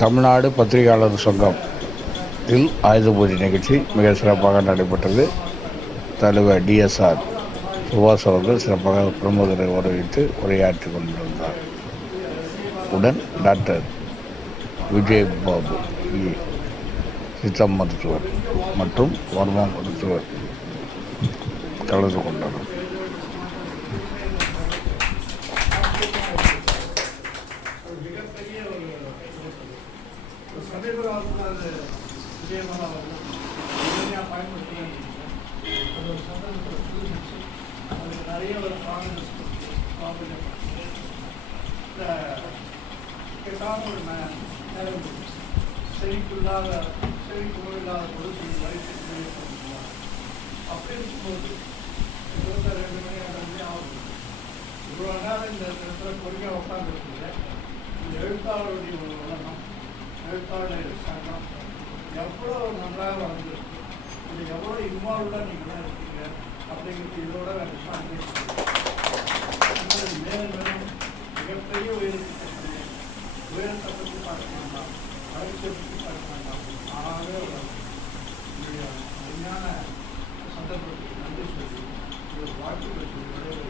தமிழ்நாடு பத்திரிகையாளர் சங்கம் இல் ஆயுத பூஜை நிகழ்ச்சி மிக சிறப்பாக நடைபெற்றது. தலைவர் டிஎஸ்ஆர் சுபாஷ் அவர்கள் சிறப்பாக பிரமுகரை வரவேற்று உரையாற்றி கொண்டிருந்தார். உடன் டாக்டர் விஜய் பாபு இ. சித்த மருத்துவர் மற்றும் வர்மா மருத்துவர் கலந்து கொண்டனர் மிகப்பெரிய ஒரு ஒரு அது விஜயமாக வரணும் எளிமையாக அது ஒரு சந்தர்ப்பத்தில் புதுப்பிச்சு அதுக்கு நிறைய ஒரு காங்கிரஸ் ப்ராப்ளம் இந்த கேட்டால் ஒரு நேரம் செழிப்பில்லாத செழிப்பு இல்லாத பொழுது வயசு அப்படி இருக்கும்போது இருபத்தி ரெண்டு மணி ரெண்டு மணி இவ்வளோ நேரம் இந்த இடத்துல பொறுமையாக உட்காந்துருக்கீங்க இந்த எழுத்தாளருடைய ஒரு எழுத்தாளர் சங்கம் எவ்வளோ நன்றாக வந்து இது எவ்வளோ இன்வால்வ்டாக நீங்கள் இருக்கீங்க அப்படிங்கிறது இதோட நான் மேலும் மேலும் மிகப்பெரிய உயரத்துக்கு உயரத்தை பற்றி பார்க்க வேண்டாம் வளர்ச்சியை பற்றி பார்க்க வேண்டாம் ஆகவே ஒரு உங்களுடைய அருமையான சந்தர்ப்பத்துக்கு நன்றி சொல்லி ஒரு வாழ்த்துக்கள் சொல்லி விடைபெறுகிறேன்.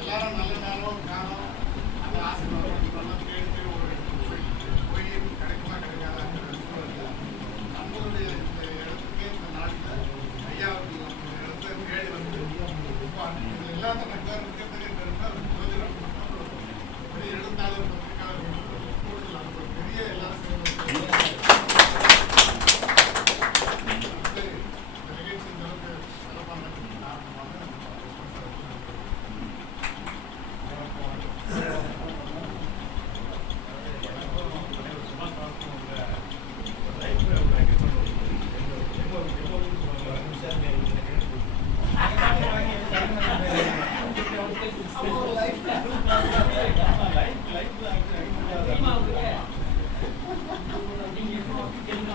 எல்லாரும் நல்ல நாளும் காலம் அந்த ஆசீர்வாதம் இதெல்லாம் கேட்டு ஒரு போய் கிடைக்குமா கிடைக்காதா நம்மளுடைய இந்த இடத்துக்கே இந்த நாட்டில் ஐயா நம்ம இடத்தை தேடி வந்து இப்போ இது எல்லாத்த நகர் இருக்கிறதுக்கு தெரிந்தால் ஜோதிடம் பெரிய எழுத்தாளர் பத்திரிகையாளர் கூடுதல் அது ஒரு பெரிய எல்லாரும் சேர்ந்து இந்த நிகழ்ச்சி இந்த அளவுக்கு சிறப்பாக நடக்குது. நான்